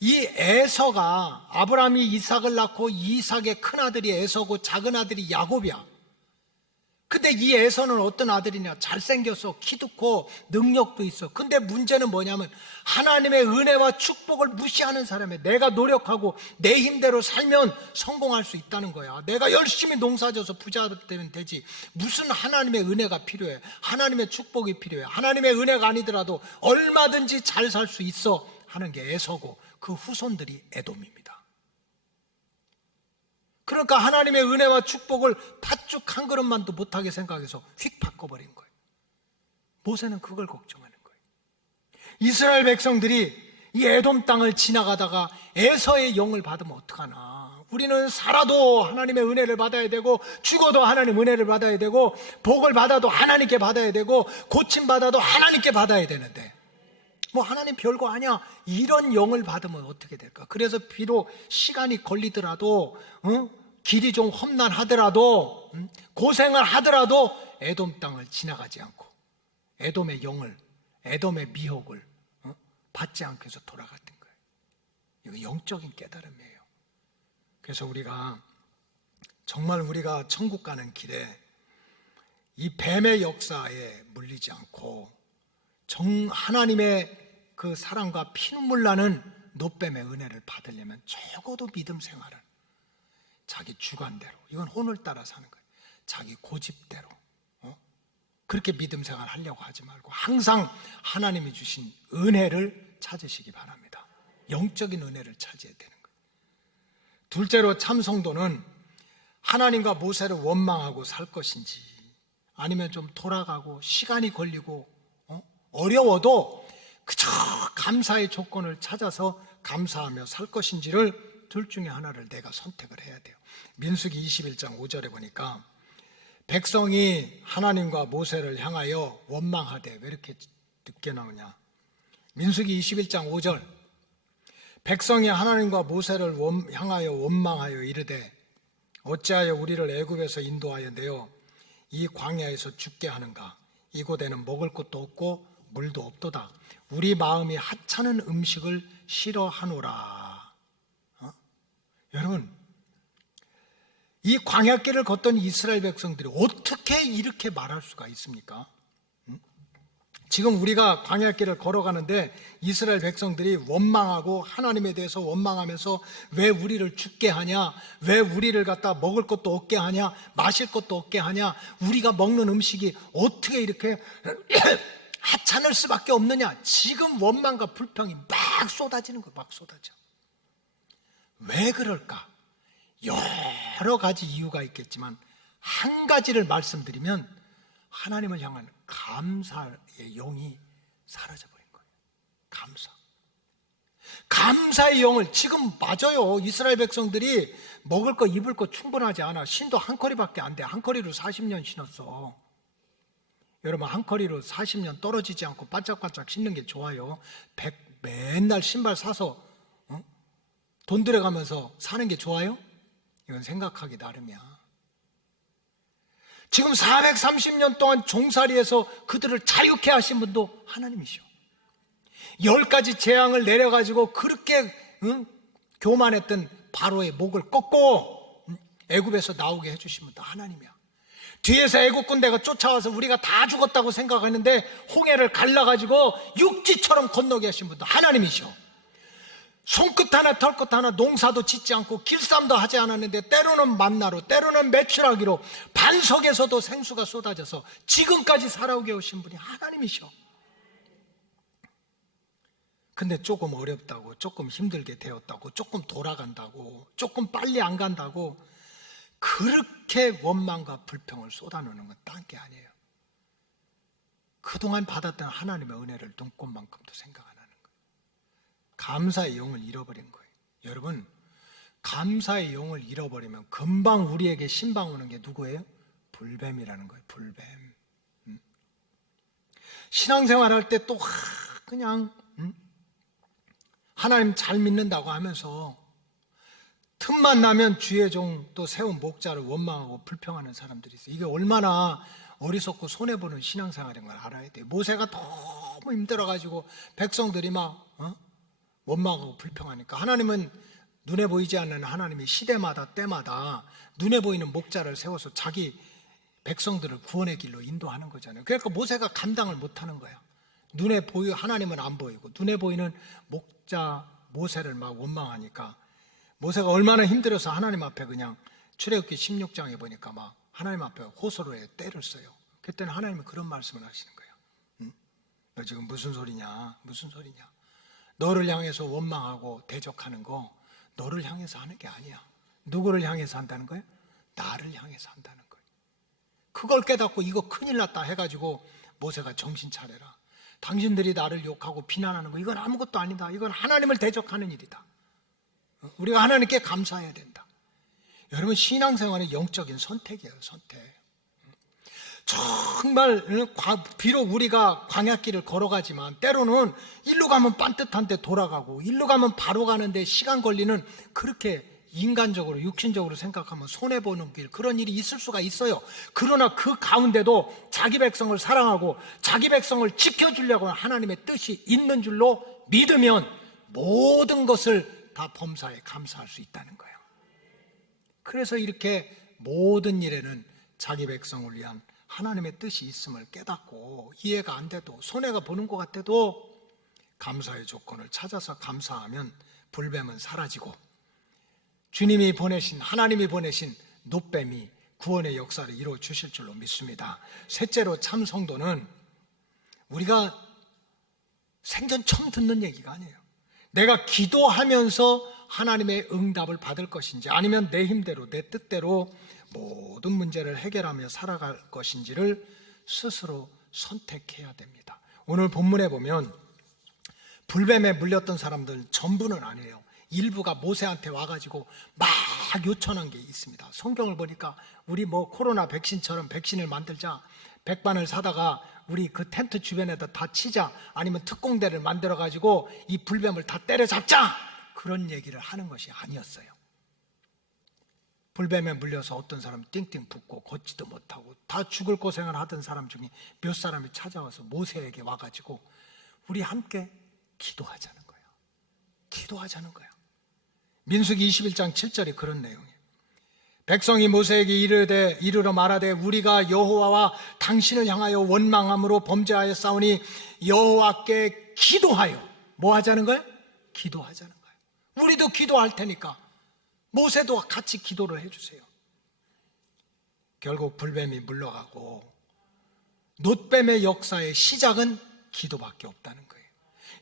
이 에서가, 아브라함이 이삭을 낳고 이삭의 큰 아들이 에서고 작은 아들이 야곱이야. 근데 이 에서는 어떤 아들이냐? 잘생겼어, 키도 커, 능력도 있어. 근데 문제는 뭐냐면 하나님의 은혜와 축복을 무시하는 사람이야. 내가 노력하고 내 힘대로 살면 성공할 수 있다는 거야. 내가 열심히 농사져서 부자 되면 되지. 무슨 하나님의 은혜가 필요해? 하나님의 축복이 필요해? 하나님의 은혜가 아니더라도 얼마든지 잘 살 수 있어 하는 게 에서고, 그 후손들이 에돔입니다. 그러니까 하나님의 은혜와 축복을 팥죽 한 그릇만도 못하게 생각해서 휙 바꿔버린 거예요. 모세는 그걸 걱정하는 거예요. 이스라엘 백성들이 이 에돔 땅을 지나가다가 에서의 영을 받으면 어떡하나. 우리는 살아도 하나님의 은혜를 받아야 되고, 죽어도 하나님 은혜를 받아야 되고, 복을 받아도 하나님께 받아야 되고, 고침받아도 하나님께 받아야 되는데 뭐 하나님 별거 아니야, 이런 영을 받으면 어떻게 될까? 그래서 비록 시간이 걸리더라도, 길이 좀 험난하더라도, 고생을 하더라도 에돔 땅을 지나가지 않고 에돔의 영을, 에돔의 미혹을 받지 않고 해서 돌아갔던 거예요. 이거 영적인 깨달음이에요. 그래서 우리가 정말 우리가 천국 가는 길에 이 뱀의 역사에 물리지 않고 하나님의 그 사랑과 피눈물 나는 노뱀의 은혜를 받으려면 적어도 믿음 생활은 자기 주관대로, 이건 혼을 따라 사는 거예요. 자기 고집대로 그렇게 믿음 생활 하려고 하지 말고 항상 하나님이 주신 은혜를 찾으시기 바랍니다. 영적인 은혜를 찾아야 되는 거예요. 둘째로 참 성도는 하나님과 모세를 원망하고 살 것인지, 아니면 좀 돌아가고 시간이 걸리고 어려워도 그저 감사의 조건을 찾아서 감사하며 살 것인지를 둘 중에 하나를 내가 선택을 해야 돼요. 민수기 21장 5절에 보니까 백성이 하나님과 모세를 향하여 원망하되, 왜 이렇게 늦게 나오냐? 민수기 21장 5절. 백성이 하나님과 모세를 향하여 원망하여 이르되 어찌하여 우리를 애굽에서 인도하여 내어 이 광야에서 죽게 하는가? 이곳에는 먹을 것도 없고 물도 없도다. 우리 마음이 하찮은 음식을 싫어하노라. 여러분, 이 광야길을 걷던 이스라엘 백성들이 어떻게 이렇게 말할 수가 있습니까? 지금 우리가 광야길을 걸어가는데 이스라엘 백성들이 원망하고 하나님에 대해서 원망하면서 왜 우리를 죽게 하냐, 왜 우리를 갖다 먹을 것도 없게 하냐, 마실 것도 없게 하냐, 우리가 먹는 음식이 어떻게 이렇게 하찮을 수밖에 없느냐. 지금 원망과 불평이 막 쏟아지는 거예요. 막 쏟아져. 왜 그럴까? 여러 가지 이유가 있겠지만 한 가지를 말씀드리면 하나님을 향한 감사의 영이 사라져버린 거예요. 감사의 영을, 지금 맞아요. 이스라엘 백성들이 먹을 거 입을 거 충분하지 않아. 신도 한 커리밖에 안 돼. 한 커리로 40년 신었어. 여러분, 한 커리로 40년 떨어지지 않고 반짝반짝 신는 게 좋아요. 맨날 신발 사서 돈 들여가면서 사는 게 좋아요? 이건 생각하기 나름이야. 지금 430년 동안 종살이에서 그들을 자유케 하신 분도 하나님이시오. 10가지 재앙을 내려가지고 그렇게 교만했던 바로의 목을 꺾고 애굽에서 나오게 해주신 분도 하나님이야. 뒤에서 애굽 군대가 쫓아와서 우리가 다 죽었다고 생각하는데 홍해를 갈라가지고 육지처럼 건너게 하신 분도 하나님이시오. 손끝 하나 털끝 하나 농사도 짓지 않고 길쌈도 하지 않았는데 때로는 만나로 때로는 메추라기로 반석에서도 생수가 쏟아져서 지금까지 살아오게 오신 분이 하나님이셔. 근데 조금 어렵다고, 조금 힘들게 되었다고, 조금 돌아간다고, 조금 빨리 안 간다고 그렇게 원망과 불평을 쏟아내는 건 딴 게 아니에요. 그동안 받았던 하나님의 은혜를 눈꽃만큼도 생각 안 하는 거예요. 감사의 영을 잃어버린 거예요. 여러분, 감사의 영을 잃어버리면 금방 우리에게 신방 오는 게 누구예요? 불뱀이라는 거예요. 불뱀. 신앙생활 할 때 또 그냥 하나님 잘 믿는다고 하면서 틈만 나면 주의 종 또 세운 목자를 원망하고 불평하는 사람들이 있어요. 이게 얼마나 어리석고 손해보는 신앙생활인 걸 알아야 돼요. 모세가 너무 힘들어가지고 백성들이 막 원망하고 불평하니까 하나님은 눈에 보이지 않는 하나님이 시대마다 때마다 눈에 보이는 목자를 세워서 자기 백성들을 구원의 길로 인도하는 거잖아요. 그러니까 모세가 감당을 못하는 거야. 눈에 보여 하나님은 안 보이고 눈에 보이는 목자 모세를 막 원망하니까 모세가 얼마나 힘들어서 하나님 앞에 그냥 출애굽기 16장에 보니까 막 하나님 앞에 호소로에 때를 써요. 그때는 하나님이 그런 말씀을 하시는 거예요. 너 지금 무슨 소리냐? 무슨 소리냐? 너를 향해서 원망하고 대적하는 거 너를 향해서 하는 게 아니야. 누구를 향해서 한다는 거예요? 나를 향해서 한다는 거예요. 그걸 깨닫고 이거 큰일 났다 해가지고 모세가 정신 차려라. 당신들이 나를 욕하고 비난하는 거 이건 아무것도 아니다. 이건 하나님을 대적하는 일이다. 우리가 하나님께 감사해야 된다. 여러분, 신앙생활은 영적인 선택이에요. 선택. 정말 비록 우리가 광야길을 걸어가지만 때로는 일로 가면 빤듯한데 돌아가고 일로 가면 바로 가는데 시간 걸리는, 그렇게 인간적으로 육신적으로 생각하면 손해보는 길, 그런 일이 있을 수가 있어요. 그러나 그 가운데도 자기 백성을 사랑하고 자기 백성을 지켜주려고 하는 하나님의 뜻이 있는 줄로 믿으면 모든 것을 다 범사에 감사할 수 있다는 거예요. 그래서 이렇게 모든 일에는 자기 백성을 위한 하나님의 뜻이 있음을 깨닫고 이해가 안 돼도 손해가 보는 것 같아도 감사의 조건을 찾아서 감사하면 불뱀은 사라지고 주님이 보내신, 하나님이 보내신 노뱀이 구원의 역사를 이루어 주실 줄로 믿습니다. 셋째로, 참 성도는 우리가 생전 처음 듣는 얘기가 아니에요. 내가 기도하면서 하나님의 응답을 받을 것인지 아니면 내 힘대로 내 뜻대로 모든 문제를 해결하며 살아갈 것인지를 스스로 선택해야 됩니다. 오늘 본문에 보면 불뱀에 물렸던 사람들 전부는 아니에요. 일부가 모세한테 와가지고 막 막 요청한 게 있습니다. 성경을 보니까 우리 뭐 코로나 백신처럼 백신을 만들자, 백반을 사다가 우리 그 텐트 주변에다 다 치자, 아니면 특공대를 만들어 가지고 이 불뱀을 다 때려잡자, 그런 얘기를 하는 것이 아니었어요. 불뱀에 물려서 어떤 사람 띵띵 붓고 걷지도 못하고 다 죽을 고생을 하던 사람 중에 몇 사람이 찾아와서 모세에게 와가지고 우리 함께 기도하자는 거예요. 기도하자는 거예요. 민수기 21장 7절이 그런 내용이에요. 백성이 모세에게 이르러 말하되 우리가 여호와와 당신을 향하여 원망함으로 범죄하였사오니 여호와께 기도하여 뭐 하자는 거예요? 기도하자는 거예요. 우리도 기도할 테니까 모세도 같이 기도를 해주세요. 결국 불뱀이 물러가고 놋뱀의 역사의 시작은 기도밖에 없다는 거예요.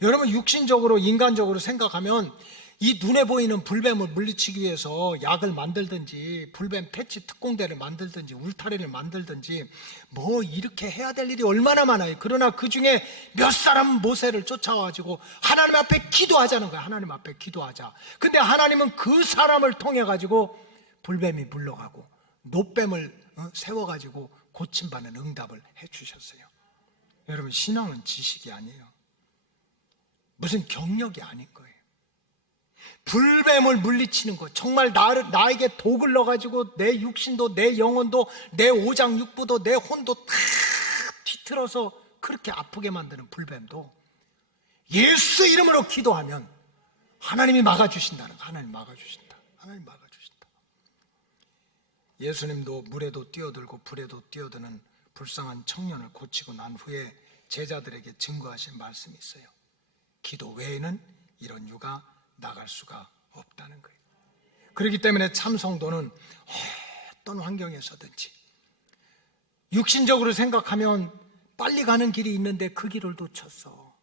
여러분, 육신적으로 인간적으로 생각하면 이 눈에 보이는 불뱀을 물리치기 위해서 약을 만들든지 불뱀 퇴치 특공대를 만들든지 울타리를 만들든지 뭐 이렇게 해야 될 일이 얼마나 많아요. 그러나 그 중에 몇 사람 모세를 쫓아와가지고 하나님 앞에 기도하자는 거예요. 하나님 앞에 기도하자. 근데 하나님은 그 사람을 통해 가지고 불뱀이 물러가고 놋뱀을 세워가지고 고침받는 응답을 해주셨어요. 여러분, 신앙은 지식이 아니에요. 무슨 경력이 아닌 거예요. 불뱀을 물리치는 것, 정말 나에게 독을 넣어가지고 내 육신도 내 영혼도 내 오장육부도 내 혼도 다 뒤틀어서 그렇게 아프게 만드는 불뱀도 예수 이름으로 기도하면 하나님이 막아주신다는 거예요. 하나님 막아주신다. 하나님 막아주신다. 예수님도 물에도 뛰어들고 불에도 뛰어드는 불쌍한 청년을 고치고 난 후에 제자들에게 증거하신 말씀이 있어요. 기도 외에는 이런 유가 나갈 수가 없다는 거예요. 그렇기 때문에 참 성도는 어떤 환경에서든지 육신적으로 생각하면 빨리 가는 길이 있는데 그 길을 놓쳤어.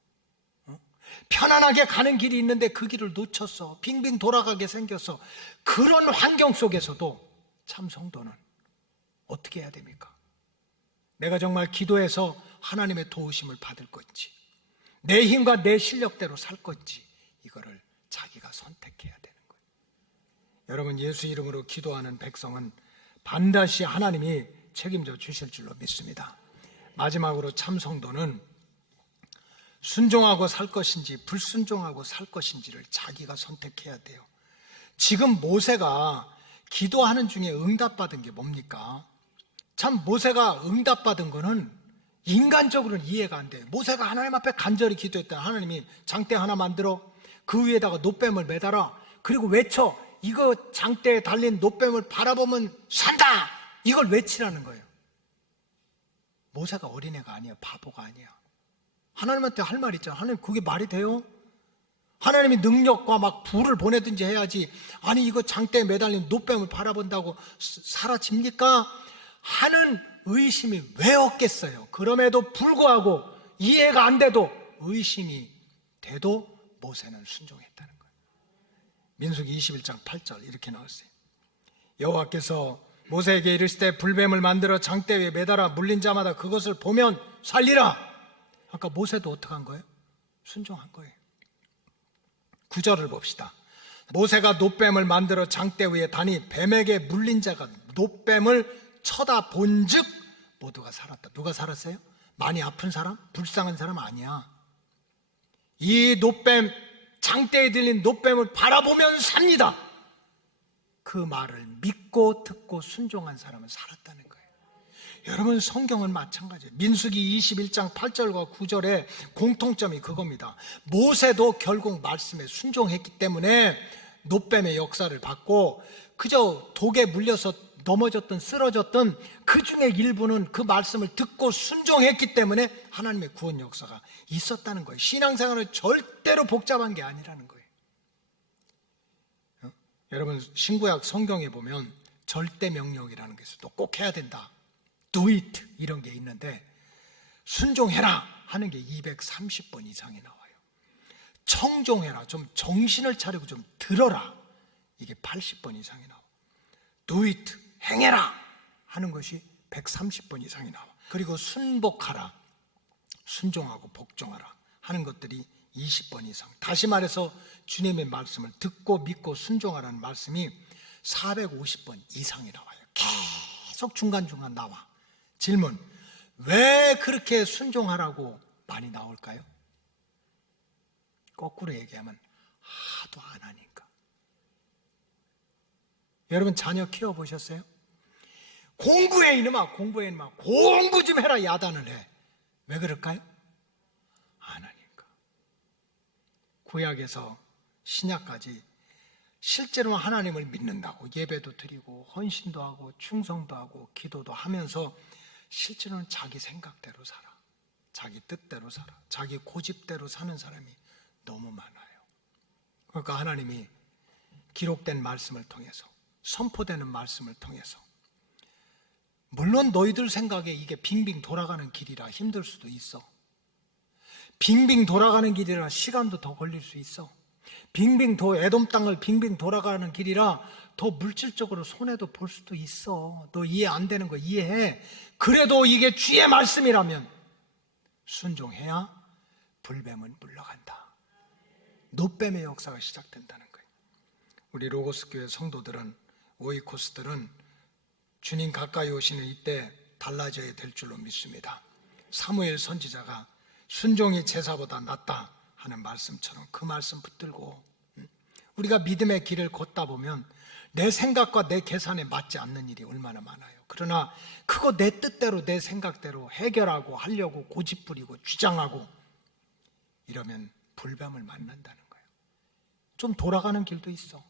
편안하게 가는 길이 있는데 그 길을 놓쳤어. 빙빙 돌아가게 생겼어. 그런 환경 속에서도 참 성도는 어떻게 해야 됩니까? 내가 정말 기도해서 하나님의 도우심을 받을 건지, 내 힘과 내 실력대로 살 건지, 이거를 자기가 선택해야 되는 거예요. 여러분, 예수 이름으로 기도하는 백성은 반드시 하나님이 책임져 주실 줄로 믿습니다. 마지막으로 참 성도는 순종하고 살 것인지 불순종하고 살 것인지를 자기가 선택해야 돼요. 지금 모세가 기도하는 중에 응답받은 게 뭡니까? 참 모세가 응답받은 거는 인간적으로는 이해가 안 돼요. 모세가 하나님 앞에 간절히 기도했다. 하나님이 장대 하나 만들어 그 위에다가 놋뱀을 매달아, 그리고 외쳐. 이거 장대에 달린 놋뱀을 바라보면 산다. 이걸 외치라는 거예요. 모세가 어린애가 아니야. 바보가 아니야. 하나님한테 할 말 있잖아. 하나님, 그게 말이 돼요? 하나님이 능력과 막 불을 보내든지 해야지, 아니 이거 장대에 매달린 놋뱀을 바라본다고 사라집니까? 하는 의심이 왜 없겠어요? 그럼에도 불구하고 이해가 안 돼도 의심이 돼도 모세는 순종했다는 거예요. 민수기 21장 8절 이렇게 나왔어요. 여호와께서 모세에게 이르시되 불뱀을 만들어 장대 위에 매달아 물린 자마다 그것을 보면 살리라. 아까 모세도 어떻게 한 거예요? 순종한 거예요. 9절을 봅시다. 모세가 놋뱀을 만들어 장대 위에 다니 뱀에게 물린 자가 놋뱀을 쳐다본 즉 모두가 살았다. 누가 살았어요? 많이 아픈 사람? 불쌍한 사람 아니야. 이 놋뱀, 장대에 들린 놋뱀을 바라보면 삽니다. 그 말을 믿고 듣고 순종한 사람은 살았다는 거예요. 여러분, 성경은 마찬가지예요. 민수기 21장 8절과 9절에 공통점이 그겁니다. 모세도 결국 말씀에 순종했기 때문에 놋뱀의 역사를 받고, 그저 독에 물려서 넘어졌던 쓰러졌던 그 중에 일부는 그 말씀을 듣고 순종했기 때문에 하나님의 구원 역사가 있었다는 거예요. 신앙생활은 절대로 복잡한 게 아니라는 거예요. 여러분, 신구약 성경에 보면 절대 명령이라는 게 있어요. 또 꼭 해야 된다, do it, 이런 게 있는데 순종해라 하는 게 230번 이상이 나와요. 청종해라, 좀 정신을 차리고 좀 들어라, 이게 80번 이상이 나와요. do it, 행해라 하는 것이 130번 이상이 나와. 그리고 순복하라, 순종하고 복종하라 하는 것들이 20번 이상. 다시 말해서 주님의 말씀을 듣고 믿고 순종하라는 말씀이 450번 이상이 나와요. 계속 중간중간 나와. 질문, 왜 그렇게 순종하라고 많이 나올까요? 거꾸로 얘기하면 하도 안 하니까. 여러분 자녀 키워보셨어요? 공부해 이놈아, 공부해 이놈아, 공부 좀 해라 야단을 해. 왜 그럴까요? 안 하니까. 구약에서 신약까지 실제로 하나님을 믿는다고 예배도 드리고 헌신도 하고 충성도 하고 기도도 하면서 실제로는 자기 생각대로 살아, 자기 뜻대로 살아, 자기 고집대로 사는 사람이 너무 많아요. 그러니까 하나님이 기록된 말씀을 통해서, 선포되는 말씀을 통해서, 물론 너희들 생각에 이게 빙빙 돌아가는 길이라 힘들 수도 있어. 빙빙 돌아가는 길이라 시간도 더 걸릴 수 있어. 에돔 땅을 빙빙 돌아가는 길이라 더 물질적으로 손해도 볼 수도 있어. 너 이해 안 되는 거 이해해. 그래도 이게 주의 말씀이라면 순종해야 불뱀은 물러간다. 노뱀의 역사가 시작된다는 거예요. 우리 로고스 교회 성도들은, 오이코스들은 주님 가까이 오시는 이때 달라져야 될 줄로 믿습니다. 사무엘 선지자가 순종이 제사보다 낫다 하는 말씀처럼 그 말씀 붙들고, 우리가 믿음의 길을 걷다 보면 내 생각과 내 계산에 맞지 않는 일이 얼마나 많아요. 그러나 그거 내 뜻대로 내 생각대로 해결하고 하려고 고집부리고 주장하고 이러면 불뱀을 만난다는 거예요. 좀 돌아가는 길도 있어,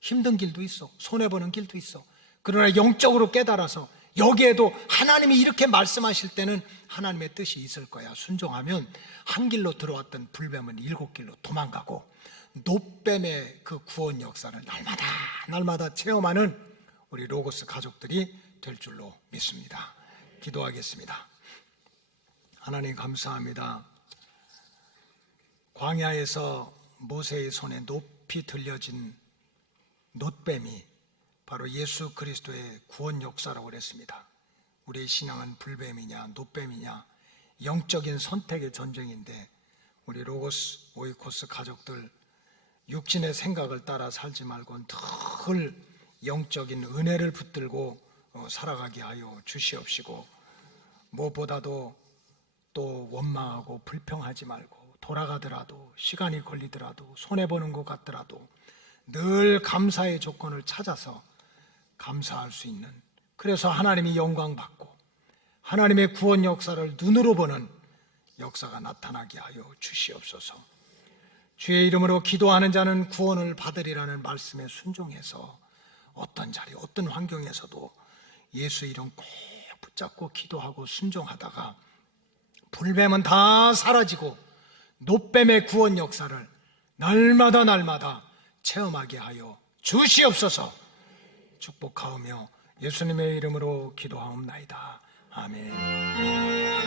힘든 길도 있어, 손해보는 길도 있어. 그러나 영적으로 깨달아서 여기에도 하나님이 이렇게 말씀하실 때는 하나님의 뜻이 있을 거야. 순종하면 한 길로 들어왔던 불뱀은 7길로 도망가고 노뱀의 그 구원 역사를 날마다 체험하는 우리 로고스 가족들이 될 줄로 믿습니다. 기도하겠습니다. 하나님 감사합니다. 광야에서 모세의 손에 높이 들려진 노뱀이 바로 예수 그리스도의 구원 역사라고 그랬습니다. 우리의 신앙은 불뱀이냐 노뱀이냐 영적인 선택의 전쟁인데, 우리 로고스 오이코스 가족들 육신의 생각을 따라 살지 말고 늘 영적인 은혜를 붙들고 살아가게 하여 주시옵시고, 무엇보다도 또 원망하고 불평하지 말고 돌아가더라도 시간이 걸리더라도 손해보는 것 같더라도 늘 감사의 조건을 찾아서 감사할 수 있는, 그래서 하나님이 영광 받고 하나님의 구원 역사를 눈으로 보는 역사가 나타나게 하여 주시옵소서. 주의 이름으로 기도하는 자는 구원을 받으리라는 말씀에 순종해서 어떤 자리 어떤 환경에서도 예수 이름 꼭 붙잡고 기도하고 순종하다가 불뱀은 다 사라지고 노뱀의 구원 역사를 날마다 체험하게 하여 주시옵소서. 축복하오며 예수님의 이름으로 기도하옵나이다. 아멘.